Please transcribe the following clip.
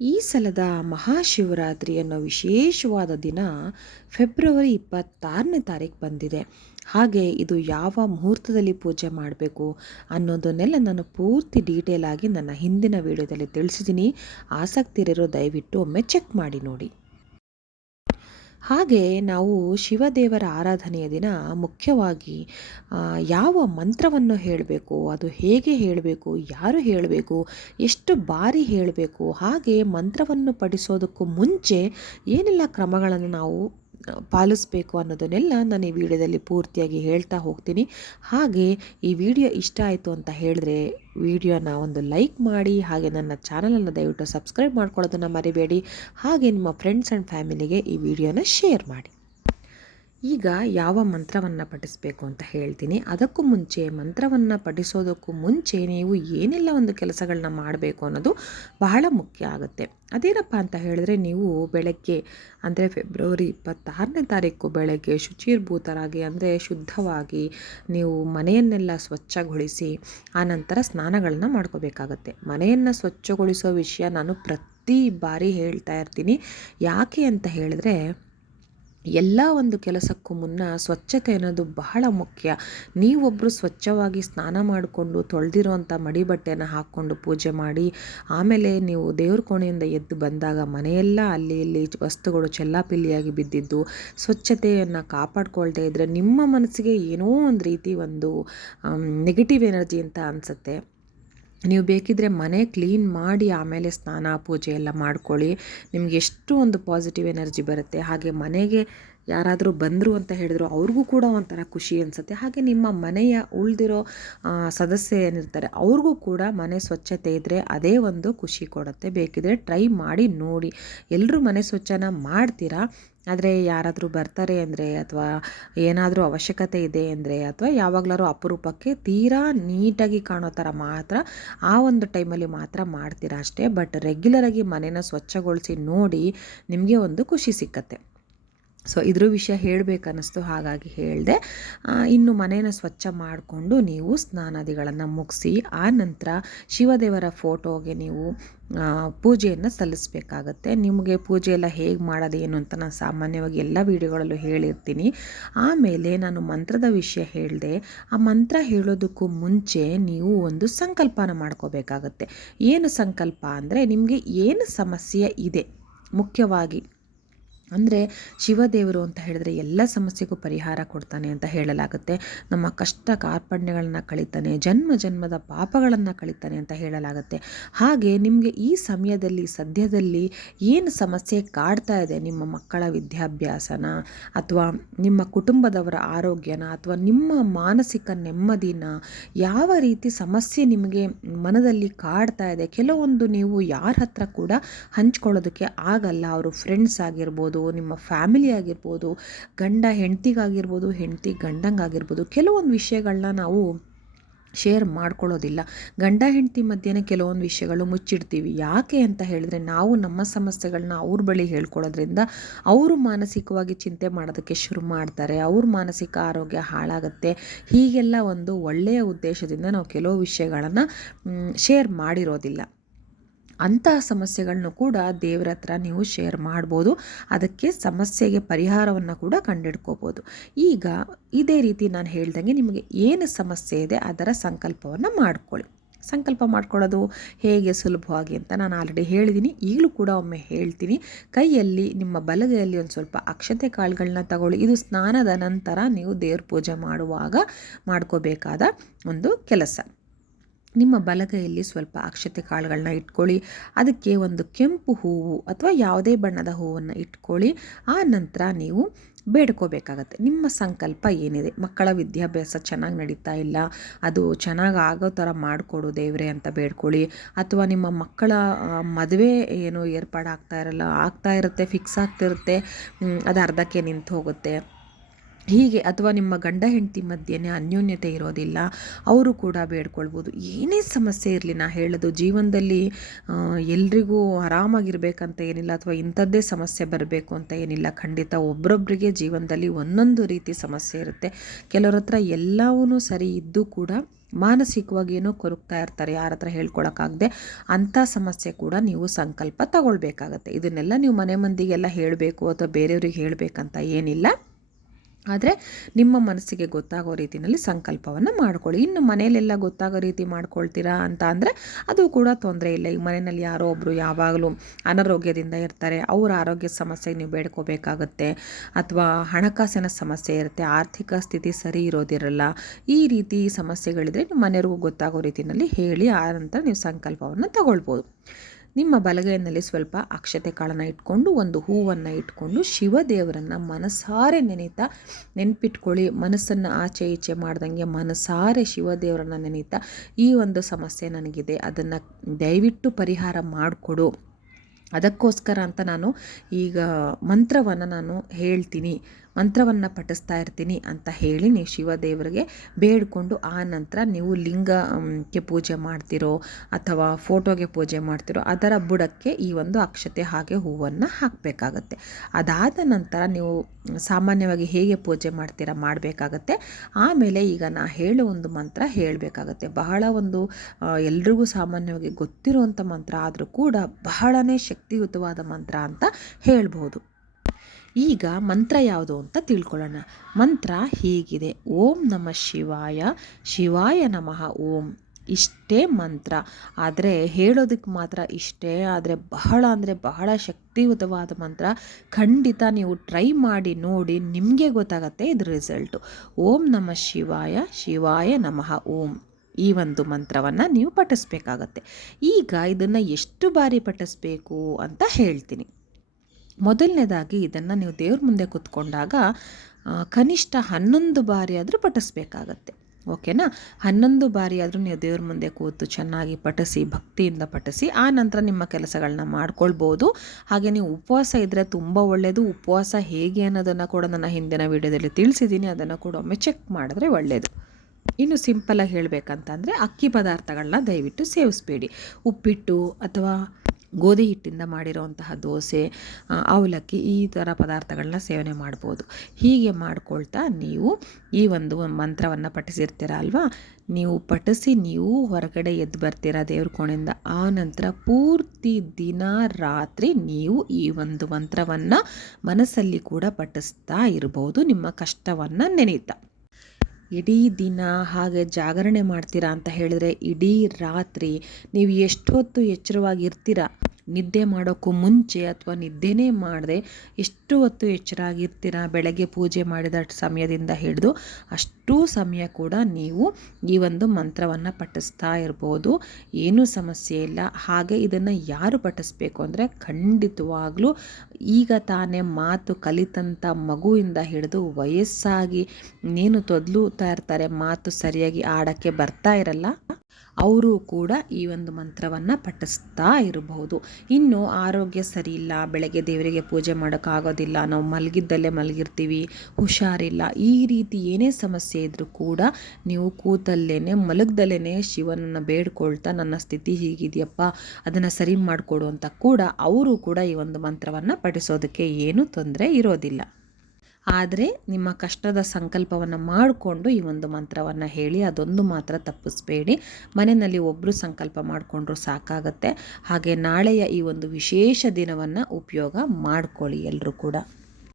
ಈ ಸಲದ ಮಹಾಶಿವರಾತ್ರಿ ಅನ್ನೋ ವಿಶೇಷವಾದ ದಿನ ಫೆಬ್ರವರಿ ಇಪ್ಪತ್ತಾರನೇ ತಾರೀಕು ಬಂದಿದೆ. ಹಾಗೆ ಇದು ಯಾವ ಮುಹೂರ್ತದಲ್ಲಿ ಪೂಜೆ ಮಾಡಬೇಕು ಅನ್ನೋದನ್ನೆಲ್ಲ ನಾನು ಪೂರ್ತಿ ಡೀಟೇಲ್ ಆಗಿ ನನ್ನ ಹಿಂದಿನ ವಿಡಿಯೋದಲ್ಲಿ ತಿಳಿಸಿದ್ದೀನಿ. ಆಸಕ್ತಿ ಇರೋ ದಯವಿಟ್ಟು ಒಮ್ಮೆ ಚೆಕ್ ಮಾಡಿ ನೋಡಿ. ಹಾಗೆ ನಾವು ಶಿವದೇವರ ಆರಾಧನೆಯ ದಿನ ಮುಖ್ಯವಾಗಿ ಯಾವ ಮಂತ್ರವನ್ನು ಹೇಳಬೇಕು, ಅದು ಹೇಗೆ ಹೇಳಬೇಕು, ಯಾರು ಹೇಳಬೇಕು, ಎಷ್ಟು ಬಾರಿ ಹೇಳಬೇಕು, ಹಾಗೆ ಮಂತ್ರವನ್ನು ಪಡಿಸೋದಕ್ಕೂ ಮುಂಚೆ ಏನೆಲ್ಲ ಕ್ರಮಗಳನ್ನು ನಾವು ಪಾಲಿಸಬೇಕು ಅನ್ನೋದನ್ನೆಲ್ಲ ನಾನು ಈ ವಿಡಿಯೋದಲ್ಲಿ ಪೂರ್ತಿಯಾಗಿ ಹೇಳ್ತಾ ಹೋಗ್ತೀನಿ. ಹಾಗೆ ಈ ವಿಡಿಯೋ ಇಷ್ಟ ಆಯಿತು ಅಂತ ಹೇಳಿದ್ರೆ ವಿಡಿಯೋನ ಒಂದು ಲೈಕ್ ಮಾಡಿ, ಹಾಗೆ ನನ್ನ ಚಾನಲನ್ನು ದಯವಿಟ್ಟು ಸಬ್ಸ್ಕ್ರೈಬ್ ಮಾಡ್ಕೊಳ್ಳೋದನ್ನು ಮರಿಬೇಡಿ. ಹಾಗೆ ನಿಮ್ಮ ಫ್ರೆಂಡ್ಸ್ ಆ್ಯಂಡ್ ಫ್ಯಾಮಿಲಿಗೆ ಈ ವಿಡಿಯೋನ ಶೇರ್ ಮಾಡಿ. ಈಗ ಯಾವ ಮಂತ್ರವನ್ನು ಪಠಿಸಬೇಕು ಅಂತ ಹೇಳ್ತೀನಿ. ಅದಕ್ಕೂ ಮುಂಚೆ ಮಂತ್ರವನ್ನು ಪಠಿಸೋದಕ್ಕೂ ಮುಂಚೆ ನೀವು ಏನೆಲ್ಲ ಒಂದು ಕೆಲಸಗಳನ್ನ ಮಾಡಬೇಕು ಅನ್ನೋದು ಬಹಳ ಮುಖ್ಯ ಆಗುತ್ತೆ. ಅದೇನಪ್ಪ ಅಂತ ಹೇಳಿದ್ರೆ ನೀವು ಬೆಳಗ್ಗೆ ಅಂದರೆ ಫೆಬ್ರವರಿ ಇಪ್ಪತ್ತಾರನೇ ತಾರೀಕು ಬೆಳಗ್ಗೆ ಶುಚಿರ್ಭೂತರಾಗಿ ಅಂದರೆ ಶುದ್ಧವಾಗಿ ನೀವು ಮನೆಯನ್ನೆಲ್ಲ ಸ್ವಚ್ಛಗೊಳಿಸಿ ಆನಂತರ ಸ್ನಾನಗಳನ್ನ ಮಾಡ್ಕೋಬೇಕಾಗತ್ತೆ. ಮನೆಯನ್ನು ಸ್ವಚ್ಛಗೊಳಿಸೋ ವಿಷಯ ನಾನು ಪ್ರತಿ ಬಾರಿ ಹೇಳ್ತಾ ಇರ್ತೀನಿ. ಯಾಕೆ ಅಂತ ಹೇಳಿದ್ರೆ ಎಲ್ಲ ಒಂದು ಕೆಲಸಕ್ಕೂ ಮುನ್ನ ಸ್ವಚ್ಛತೆ ಅನ್ನೋದು ಬಹಳ ಮುಖ್ಯ. ನೀವೊಬ್ಬರು ಸ್ವಚ್ಛವಾಗಿ ಸ್ನಾನ ಮಾಡಿಕೊಂಡು ತೊಳೆದಿರೋವಂಥ ಮಡಿ ಬಟ್ಟೆಯನ್ನು ಹಾಕ್ಕೊಂಡು ಪೂಜೆ ಮಾಡಿ, ಆಮೇಲೆ ನೀವು ದೇವ್ರ ಕೋಣೆಯಿಂದ ಎದ್ದು ಬಂದಾಗ ಮನೆಯೆಲ್ಲ ಅಲ್ಲಿ ಇಲ್ಲಿ ವಸ್ತುಗಳು ಚೆಲ್ಲಾಪಿಲ್ಲಿಯಾಗಿ ಬಿದ್ದಿದ್ದು, ಸ್ವಚ್ಛತೆಯನ್ನು ಕಾಪಾಡ್ಕೊಳ್ತಾ ಇದ್ದರೆ ನಿಮ್ಮ ಮನಸ್ಸಿಗೆ ಏನೋ ಒಂದು ರೀತಿ ಒಂದು ನೆಗೆಟಿವ್ ಎನರ್ಜಿ ಅಂತ ಅನಿಸುತ್ತೆ. ನೀವು ಬೇಕಿದ್ದರೆ ಮನೆ ಕ್ಲೀನ್ ಮಾಡಿ ಆಮೇಲೆ ಸ್ನಾನ, ಪೂಜೆ ಎಲ್ಲ ಮಾಡ್ಕೊಳ್ಳಿ. ನಿಮ್ಗೆ ಎಷ್ಟು ಒಂದು ಪಾಸಿಟಿವ್ ಎನರ್ಜಿ ಬರುತ್ತೆ. ಹಾಗೆ ಮನೆಗೆ ಯಾರಾದರೂ ಬಂದರು ಅಂತ ಹೇಳಿದ್ರು, ಅವ್ರಿಗೂ ಕೂಡ ಒಂಥರ ಖುಷಿ ಅನಿಸುತ್ತೆ. ಹಾಗೆ ನಿಮ್ಮ ಮನೆಯ ಉಳಿದಿರೋ ಸದಸ್ಯ ಏನಿರ್ತಾರೆ, ಅವ್ರಿಗೂ ಕೂಡ ಮನೆ ಸ್ವಚ್ಛತೆ ಇದ್ದರೆ ಅದೇ ಒಂದು ಖುಷಿ ಕೊಡುತ್ತೆ. ಬೇಕಿದ್ರೆ ಟ್ರೈ ಮಾಡಿ ನೋಡಿ. ಎಲ್ಲರೂ ಮನೆ ಸ್ವಚ್ಛನ ಮಾಡ್ತೀರಾ? ಆದರೆ ಯಾರಾದರೂ ಬರ್ತಾರೆ ಅಂದರೆ ಅಥವಾ ಏನಾದರೂ ಅವಶ್ಯಕತೆ ಇದೆ ಅಂದರೆ ಅಥವಾ ಯಾವಾಗಲಾರೂ ಅಪರೂಪಕ್ಕೆ ತೀರಾ ನೀಟಾಗಿ ಕಾಣೋ ಥರ ಮಾತ್ರ ಆ ಒಂದು ಟೈಮಲ್ಲಿ ಮಾತ್ರ ಮಾಡ್ತೀರಾ ಅಷ್ಟೇ. ಬಟ್ ರೆಗ್ಯುಲರಾಗಿ ಮನೇನ ಸ್ವಚ್ಛಗೊಳಿಸಿ ನೋಡಿ ನಿಮಗೆ ಒಂದು ಖುಷಿ ಸಿಕ್ಕತ್ತೆ. ಸೊ ಇದ್ರ ವಿಷಯ ಹೇಳಬೇಕನ್ನಿಸ್ತು, ಹಾಗಾಗಿ ಹೇಳಿದೆ. ಇನ್ನು ಮನೇನ ಸ್ವಚ್ಛ ಮಾಡಿಕೊಂಡು ನೀವು ಸ್ನಾನಾದಿಗಳನ್ನು ಮುಗಿಸಿ, ಆ ನಂತರ ಶಿವದೇವರ ಫೋಟೋಗೆ ನೀವು ಪೂಜೆಯನ್ನು ಸಲ್ಲಿಸಬೇಕಾಗತ್ತೆ. ನಿಮಗೆ ಪೂಜೆ ಎಲ್ಲ ಹೇಗೆ ಮಾಡೋದು ಏನು ಅಂತ ನಾನು ಸಾಮಾನ್ಯವಾಗಿ ಎಲ್ಲ ವಿಡಿಯೋಗಳಲ್ಲೂ ಹೇಳಿರ್ತೀನಿ. ಆಮೇಲೆ ನಾನು ಮಂತ್ರದ ವಿಷಯ ಹೇಳಿದೆ. ಆ ಮಂತ್ರ ಹೇಳೋದಕ್ಕೂ ಮುಂಚೆ ನೀವು ಒಂದು ಸಂಕಲ್ಪನ ಮಾಡ್ಕೋಬೇಕಾಗತ್ತೆ. ಏನು ಸಂಕಲ್ಪ ಅಂದರೆ ನಿಮಗೆ ಏನು ಸಮಸ್ಯೆ ಇದೆ, ಮುಖ್ಯವಾಗಿ ಅಂದರೆ ಶಿವದೇವರು ಅಂತ ಹೇಳಿದ್ರೆ ಎಲ್ಲ ಸಮಸ್ಯೆಗೂ ಪರಿಹಾರ ಕೊಡ್ತಾನೆ ಅಂತ ಹೇಳಲಾಗುತ್ತೆ. ನಮ್ಮ ಕಷ್ಟ ಕಾರ್ಪಣ್ಯಗಳನ್ನು ಕಳಿತಾನೆ, ಜನ್ಮ ಜನ್ಮದ ಪಾಪಗಳನ್ನು ಕಳಿತಾನೆ ಅಂತ ಹೇಳಲಾಗುತ್ತೆ. ಹಾಗೆ ನಿಮಗೆ ಈ ಸಮಯದಲ್ಲಿ, ಸದ್ಯದಲ್ಲಿ ಏನು ಸಮಸ್ಯೆ ಕಾಡ್ತಾ ಇದೆ ನಿಮ್ಮ ಮಕ್ಕಳ ವಿದ್ಯಾಭ್ಯಾಸನ ಅಥವಾ ನಿಮ್ಮ ಕುಟುಂಬದವರ ಆರೋಗ್ಯನ ಅಥವಾ ನಿಮ್ಮ ಮಾನಸಿಕ ನೆಮ್ಮದಿನ ಯಾವ ರೀತಿ ಸಮಸ್ಯೆ ನಿಮಗೆ ಮನದಲ್ಲಿ ಕಾಡ್ತಾ ಇದೆ? ಕೆಲವೊಂದು ನೀವು ಯಾರ ಹತ್ರ ಕೂಡ ಹಂಚ್ಕೊಳ್ಳೋದಕ್ಕೆ ಆಗಲ್ಲ. ಅವರು ಫ್ರೆಂಡ್ಸ್ ಆಗಿರ್ಬೋದು ನಿಮ್ಮ ಫ್ಯಾಮಿಲಿ ಆಗಿರ್ಬೋದು, ಗಂಡ ಹೆಂಡ್ತಿಗಾಗಿರ್ಬೋದು, ಹೆಂಡ್ತಿ ಗಂಡಂಗಾಗಿರ್ಬೋದು, ಕೆಲವೊಂದು ವಿಷಯಗಳನ್ನ ನಾವು ಶೇರ್ ಮಾಡ್ಕೊಳ್ಳೋದಿಲ್ಲ. ಗಂಡ ಹೆಂಡತಿ ಮಧ್ಯೆ ಕೆಲವೊಂದು ವಿಷಯಗಳು ಮುಚ್ಚಿಡ್ತೀವಿ. ಯಾಕೆ ಅಂತ ಹೇಳಿದ್ರೆ, ನಾವು ನಮ್ಮ ಸಮಸ್ಯೆಗಳನ್ನ ಅವ್ರ ಬಳಿ ಹೇಳ್ಕೊಳ್ಳೋದ್ರಿಂದ ಅವರು ಮಾನಸಿಕವಾಗಿ ಚಿಂತೆ ಮಾಡೋದಕ್ಕೆ ಶುರು ಮಾಡ್ತಾರೆ. ಅವ್ರ ಮಾನಸಿಕ ಆರೋಗ್ಯ ಹಾಳಾಗುತ್ತೆ. ಹೀಗೆಲ್ಲ ಒಂದು ಒಳ್ಳೆಯ ಉದ್ದೇಶದಿಂದ ನಾವು ಕೆಲವು ವಿಷಯಗಳನ್ನು ಶೇರ್ ಮಾಡಿರೋದಿಲ್ಲ. ಅಂತಹ ಸಮಸ್ಯೆಗಳನ್ನು ಕೂಡ ದೇವರ ಹತ್ರ ನೀವು ಶೇರ್ ಮಾಡ್ಬೋದು. ಅದಕ್ಕೆ ಸಮಸ್ಯೆಗೆ ಪರಿಹಾರವನ್ನು ಕೂಡ ಕಂಡಿಡ್ಕೋಬೋದು. ಈಗ ಇದೇ ರೀತಿ ನಾನು ಹೇಳ್ದಂಗೆ ನಿಮಗೆ ಏನು ಸಮಸ್ಯೆ ಇದೆ ಅದರ ಸಂಕಲ್ಪವನ್ನು ಮಾಡ್ಕೊಳ್ಳಿ. ಸಂಕಲ್ಪ ಮಾಡ್ಕೊಳ್ಳೋದು ಹೇಗೆ ಸುಲಭವಾಗಿ ಅಂತ ನಾನು ಆಲ್ರೆಡಿ ಹೇಳಿದ್ದೀನಿ ಈಗಲೂ ಕೂಡ ಒಮ್ಮೆ ಹೇಳ್ತೀನಿ. ಕೈಯಲ್ಲಿ ನಿಮ್ಮ ಬಲಗೈಯಲ್ಲಿ ಒಂದು ಸ್ವಲ್ಪ ಅಕ್ಷತೆ ಕಾಳುಗಳನ್ನ ತಗೊಳ್ಳಿ. ಇದು ಸ್ನಾನದ ನಂತರ ನೀವು ದೇವ್ರ ಪೂಜೆ ಮಾಡುವಾಗ ಮಾಡ್ಕೋಬೇಕಾದ ಒಂದು ಕೆಲಸ. ನಿಮ್ಮ ಬಲಗೈಯಲ್ಲಿ ಸ್ವಲ್ಪ ಅಕ್ಷತೆ ಕಾಳುಗಳನ್ನ ಇಟ್ಕೊಳ್ಳಿ. ಅದಕ್ಕೆ ಒಂದು ಕೆಂಪು ಹೂವು ಅಥವಾ ಯಾವುದೇ ಬಣ್ಣದ ಹೂವನ್ನು ಇಟ್ಕೊಳ್ಳಿ. ಆ ನಂತರ ನೀವು ಬೇಡ್ಕೋಬೇಕಾಗತ್ತೆ. ನಿಮ್ಮ ಸಂಕಲ್ಪ ಏನಿದೆ? ಮಕ್ಕಳ ವಿದ್ಯಾಭ್ಯಾಸ ಚೆನ್ನಾಗಿ ನಡೀತಾ ಇಲ್ಲ. ಅದು ಚೆನ್ನಾಗಿ ಆಗೋ ಥರ ಮಾಡಿಕೊಡು ದೇವ್ರೆ ಅಂತ ಬೇಡ್ಕೊಳ್ಳಿ. ಅಥವಾ ನಿಮ್ಮ ಮಕ್ಕಳ ಮದುವೆ ಏನು ಏರ್ಪಾಡಾಗ್ತಾ ಇರಲ್ಲ, ಆಗ್ತಾ ಇರುತ್ತೆ ಫಿಕ್ಸ್ ಆಗ್ತಿರುತ್ತೆ. ಅದು ಅರ್ಧಕ್ಕೆ ನಿಂತು ಹೋಗುತ್ತೆ ಹೀಗೆ ಅಥವಾ ನಿಮ್ಮ ಗಂಡ ಹೆಂಡತಿ ಮಧ್ಯೆನೇ ಅನ್ಯೋನ್ಯತೆ ಇರೋದಿಲ್ಲ, ಅವರು ಕೂಡ ಬೇಡ್ಕೊಳ್ಬೋದು. ಏನೇ ಸಮಸ್ಯೆ ಇರಲಿ, ನಾ ಹೇಳೋದು ಜೀವನದಲ್ಲಿ ಎಲ್ರಿಗೂ ಆರಾಮಾಗಿರ್ಬೇಕಂತ ಏನಿಲ್ಲ ಅಥವಾ ಇಂಥದ್ದೇ ಸಮಸ್ಯೆ ಬರಬೇಕು ಅಂತ ಏನಿಲ್ಲ. ಖಂಡಿತ ಒಬ್ಬರೊಬ್ಬರಿಗೆ ಜೀವನದಲ್ಲಿ ಒಂದೊಂದು ರೀತಿ ಸಮಸ್ಯೆ ಇರುತ್ತೆ. ಕೆಲವ್ರ ಹತ್ರ ಎಲ್ಲವೂ ಸರಿ ಇದ್ದು ಕೂಡ ಮಾನಸಿಕವಾಗಿ ಏನೋ ಕೊರಗ್ತಾ ಇರ್ತಾರೆ, ಯಾರ ಹತ್ರ ಹೇಳ್ಕೊಳಕ್ಕಾಗದೆ ಅಂಥ ಸಮಸ್ಯೆ ಕೂಡ ನೀವು ಸಂಕಲ್ಪ ತಗೊಳ್ಬೇಕಾಗತ್ತೆ. ಇದನ್ನೆಲ್ಲ ನೀವು ಮನೆ ಮಂದಿಗೆಲ್ಲ ಹೇಳಬೇಕು ಅಥವಾ ಬೇರೆಯವ್ರಿಗೆ ಹೇಳಬೇಕಂತ ಏನಿಲ್ಲ. ಆದರೆ ನಿಮ್ಮ ಮನಸ್ಸಿಗೆ ಗೊತ್ತಾಗೋ ರೀತಿಯಲ್ಲಿ ಸಂಕಲ್ಪವನ್ನು ಮಾಡ್ಕೊಳ್ಳಿ. ಇನ್ನು ಮನೆಯಲ್ಲೆಲ್ಲ ಗೊತ್ತಾಗೋ ರೀತಿ ಮಾಡ್ಕೊಳ್ತೀರಾ ಅಂತ ಅಂದರೆ ಅದು ಕೂಡ ತೊಂದರೆ ಇಲ್ಲ. ಈ ಮನೆಯಲ್ಲಿ ಯಾರೋ ಒಬ್ಬರು ಯಾವಾಗಲೂ ಅನಾರೋಗ್ಯದಿಂದ ಇರ್ತಾರೆ. ಅವರ ಆರೋಗ್ಯ ಸಮಸ್ಯೆಗೆ ನೀವು ಬೇಡ್ಕೋಬೇಕಾಗತ್ತೆ. ಅಥವಾ ಹಣಕಾಸಿನ ಸಮಸ್ಯೆ ಇರುತ್ತೆ. ಆರ್ಥಿಕ ಸ್ಥಿತಿ ಸರಿ ಇರೋದಿರಲ್ಲ. ಈ ರೀತಿ ಸಮಸ್ಯೆಗಳಿದ್ರೆ ಮನೆಯವ್ರಿಗೂ ಗೊತ್ತಾಗೋ ರೀತಿಯಲ್ಲಿ ಹೇಳಿ ಆ ನಂತರ ನೀವು ಸಂಕಲ್ಪವನ್ನು ತಗೊಳ್ಬೋದು. ನಿಮ್ಮ ಬಲಗೈನಲ್ಲಿ ಸ್ವಲ್ಪ ಅಕ್ಷತೆ ಕಾಳನ್ನು ಇಟ್ಕೊಂಡು, ಒಂದು ಹೂವನ್ನು ಇಟ್ಕೊಂಡು, ಶಿವದೇವರನ್ನು ಮನಸಾರೆ ನೆನೀತಾ ನೆನ್ಪಿಟ್ಕೊಳ್ಳಿ. ಮನಸ್ಸನ್ನು ಆಚೆ ಈಚೆ ಮಾಡ್ದಂಗೆ ಮನಸಾರೆ ಶಿವದೇವರನ್ನು ನೆನೀತಾ ಈ ಒಂದು ಸಮಸ್ಯೆ ನನಗಿದೆ. ಅದನ್ನು ದಯವಿಟ್ಟು ಪರಿಹಾರ ಮಾಡಿಕೊಡು. ಅದಕ್ಕೋಸ್ಕರ ಅಂತ ನಾನು ಈಗ ಮಂತ್ರವನ್ನು ನಾನು ಹೇಳ್ತೀನಿ. ಮಂತ್ರವನ್ನು ಪಠಿಸ್ತಾ ಇರ್ತೀನಿ ಅಂತ ಹೇಳಿ ನೀವು ಶಿವದೇವರಿಗೆ ಬೇಡಿಕೊಂಡು ಆ ನಂತರ ನೀವು ಲಿಂಗಕ್ಕೆ ಪೂಜೆ ಮಾಡ್ತಿರೋ ಅಥವಾ ಫೋಟೋಗೆ ಪೂಜೆ ಮಾಡ್ತಿರೋ ಅದರ ಬುಡಕ್ಕೆ ಈ ಒಂದು ಅಕ್ಷತೆ ಹಾಗೆ ಹೂವನ್ನು ಹಾಕಬೇಕಾಗತ್ತೆ. ಅದಾದ ನಂತರ ನೀವು ಸಾಮಾನ್ಯವಾಗಿ ಹೇಗೆ ಪೂಜೆ ಮಾಡ್ತೀರಾ ಮಾಡಬೇಕಾಗತ್ತೆ. ಆಮೇಲೆ ಈಗ ನಾ ಹೇಳೋ ಒಂದು ಮಂತ್ರ ಹೇಳಬೇಕಾಗತ್ತೆ. ಬಹಳ ಒಂದು ಎಲ್ರಿಗೂ ಸಾಮಾನ್ಯವಾಗಿ ಗೊತ್ತಿರುವಂಥ ಮಂತ್ರ ಆದರೂ ಕೂಡ ಬಹಳನೇ ಶಕ್ತಿಯುತವಾದ ಮಂತ್ರ ಅಂತ ಹೇಳ್ಬೋದು. ಈಗ ಮಂತ್ರ ಯಾವುದು ಅಂತ ತಿಳ್ಕೊಳ್ಳೋಣ. ಮಂತ್ರ ಹೀಗಿದೆ. ಓಂ ನಮ ಶಿವಾಯ. ಶಿವಾಯ ನಮಃ ಓಂ. ಇಷ್ಟೇ ಮಂತ್ರ. ಆದರೆ ಹೇಳೋದಕ್ಕೆ ಮಾತ್ರ ಇಷ್ಟೇ, ಆದರೆ ಬಹಳ ಅಂದರೆ ಬಹಳ ಶಕ್ತಿಯುತವಾದ ಮಂತ್ರ. ಖಂಡಿತ ನೀವು ಟ್ರೈ ಮಾಡಿ ನೋಡಿ, ನಿಮಗೆ ಗೊತ್ತಾಗತ್ತೆ ಇದು ರಿಸಲ್ಟು. ಓಂ ನಮ ಶಿವಾಯ ಶಿವಾಯ ನಮಃ ಓಂ. ಈ ಒಂದು ಮಂತ್ರವನ್ನು ನೀವು ಪಠಿಸ್ಬೇಕಾಗತ್ತೆ. ಈಗ ಇದನ್ನು ಎಷ್ಟು ಬಾರಿ ಪಠಿಸ್ಬೇಕು ಅಂತ ಹೇಳ್ತೀನಿ. ಮೊದಲನೇದಾಗಿ ಇದನ್ನು ನೀವು ದೇವ್ರ ಮುಂದೆ ಕೂತ್ಕೊಂಡಾಗ ಕನಿಷ್ಠ ಹನ್ನೊಂದು ಬಾರಿ ಆದರೂ ಪಠಿಸ್ಬೇಕಾಗತ್ತೆ. ಓಕೆನಾ? ಹನ್ನೊಂದು ಬಾರಿ ಆದರೂ ನೀವು ದೇವ್ರ ಮುಂದೆ ಕೂತು ಚೆನ್ನಾಗಿ ಪಠಿಸಿ, ಭಕ್ತಿಯಿಂದ ಪಠಿಸಿ, ಆ ನಂತರ ನಿಮ್ಮ ಕೆಲಸಗಳನ್ನ ಮಾಡ್ಕೊಳ್ಬೋದು. ಹಾಗೆ ನೀವು ಉಪವಾಸ ಇದ್ದರೆ ತುಂಬ ಒಳ್ಳೆಯದು ಉಪವಾಸ ಹೇಗೆ ಅನ್ನೋದನ್ನು ಕೂಡ ನನ್ನ ಹಿಂದಿನ ವಿಡಿಯೋದಲ್ಲಿ ತಿಳಿಸಿದ್ದೀನಿ. ಅದನ್ನು ಕೂಡ ಒಮ್ಮೆ ಚೆಕ್ ಮಾಡಿದ್ರೆ ಒಳ್ಳೆಯದು ಇನ್ನು ಸಿಂಪಲಾಗಿ ಹೇಳಬೇಕಂತಂದರೆ, ಅಕ್ಕಿ ಪದಾರ್ಥಗಳನ್ನ ದಯವಿಟ್ಟು ಸೇವಿಸಬೇಡಿ. ಉಪ್ಪಿಟ್ಟು ಅಥವಾ ಗೋಧಿ ಹಿಟ್ಟಿಂದ ಮಾಡಿರುವಂತಹ ದೋಸೆ ಅವಲಕ್ಕಿ ಈ ಥರ ಪದಾರ್ಥಗಳನ್ನ ಸೇವನೆ ಮಾಡ್ಬೋದು. ಹೀಗೆ ಮಾಡ್ಕೊಳ್ತಾ ನೀವು ಈ ಒಂದು ಮಂತ್ರವನ್ನು ಪಠಿಸಿರ್ತೀರ ಅಲ್ವಾ? ನೀವು ಪಠಿಸಿ ನೀವು ಹೊರಗಡೆ ಎದ್ದು ಬರ್ತೀರಾ ದೇವ್ರ ಕೋಣೆಯಿಂದ? ಆ ನಂತರ ಪೂರ್ತಿ ದಿನ ರಾತ್ರಿ ನೀವು ಈ ಒಂದು ಮಂತ್ರವನ್ನು ಮನಸ್ಸಲ್ಲಿ ಕೂಡ ಪಠಿಸ್ತಾ ಇರ್ಬೋದು ನಿಮ್ಮ ಕಷ್ಟವನ್ನು ನೆನೀತಾ. ಇಡೀ ದಿನ ಹಾಗೆ ಜಾಗರಣೆ ಮಾಡ್ತೀರಾ ಅಂತ ಹೇಳಿದ್ರೆ ಇಡೀ ರಾತ್ರಿ ನೀವು ಎಷ್ಟೊತ್ತು ಎಚ್ಚರವಾಗಿರ್ತೀರ? ನಿದ್ದೆ ಮಾಡೋಕ್ಕೂ ಮುಂಚೆ ಅಥವಾ ನಿದ್ದೆನೇ ಮಾಡದೆ ಎಷ್ಟು ಹೊತ್ತು ಎಚ್ಚರಾಗಿರ್ತೀರ ಬೆಳಗ್ಗೆ ಪೂಜೆ ಮಾಡಿದ ಸಮಯದಿಂದ ಹಿಡಿದು ಅಷ್ಟೂ ಸಮಯ ಕೂಡ ನೀವು ಈ ಒಂದು ಮಂತ್ರವನ್ನು ಪಠಿಸ್ತಾ ಇರ್ಬೋದು. ಏನೂ ಸಮಸ್ಯೆ ಇಲ್ಲ. ಹಾಗೆ ಇದನ್ನು ಯಾರು ಪಠಿಸ್ಬೇಕು ಅಂದರೆ ಖಂಡಿತವಾಗ್ಲೂ ಈಗ ತಾನೇ ಮಾತು ಕಲಿತಂಥ ಮಗುವಿಂದ ಹಿಡಿದು ವಯಸ್ಸಾಗಿ ನೀನು ತೊದಲುತ್ತಾ ಇರ್ತಾರೆ ಮಾತು ಸರಿಯಾಗಿ ಆಡೋಕ್ಕೆ ಬರ್ತಾ ಇರಲ್ಲ. ಅವರು ಕೂಡ ಈ ಒಂದು ಮಂತ್ರವನ್ನು ಪಠಿಸ್ತಾ ಇರಬಹುದು. ಇನ್ನು ಆರೋಗ್ಯ ಸರಿ ಇಲ್ಲ ಬೆಳಗ್ಗೆ ದೇವರಿಗೆ ಪೂಜೆ ಮಾಡೋಕ್ಕಾಗೋದಿಲ್ಲ, ನಾವು ಮಲಗಿದ್ದಲ್ಲೇ ಮಲಗಿರ್ತೀವಿ, ಹುಷಾರಿಲ್ಲ, ಈ ರೀತಿ ಏನೇ ಸಮಸ್ಯೆ ಇದ್ದರೂ ಕೂಡ ನೀವು ಕೂತಲ್ಲೇ ಮಲಗ್ದಲ್ಲೇ ಶಿವನನ್ನು ಬೇಡ್ಕೊಳ್ತಾ ನನ್ನ ಸ್ಥಿತಿ ಹೀಗಿದೆಯಪ್ಪ, ಅದನ್ನು ಸರಿ ಮಾಡಿಕೊಡು ಅಂತ ಕೂಡ ಅವರು ಕೂಡ ಈ ಒಂದು ಮಂತ್ರವನ್ನು ಪಠಿಸೋದಕ್ಕೆ ಏನೂ ತೊಂದರೆ ಇರೋದಿಲ್ಲ. ಆದರೆ ನಿಮ್ಮ ಕಷ್ಟದ ಸಂಕಲ್ಪವನ್ನು ಮಾಡಿಕೊಂಡು ಈ ಒಂದು ಮಂತ್ರವನ್ನು ಹೇಳಿ ಅದೊಂದು ಮಾತ್ರ ತಪ್ಪಿಸ್ಬೇಡಿ. ಮನೆಯಲ್ಲಿ ಒಬ್ಬರು ಸಂಕಲ್ಪ ಮಾಡಿಕೊಂಡ್ರು ಸಾಕಾಗತ್ತೆ. ಹಾಗೆ ನಾಳೆಯ ಈ ಒಂದು ವಿಶೇಷ ದಿನವನ್ನು ಉಪಯೋಗ ಮಾಡ್ಕೊಳ್ಳಿ ಎಲ್ಲರೂ ಕೂಡ.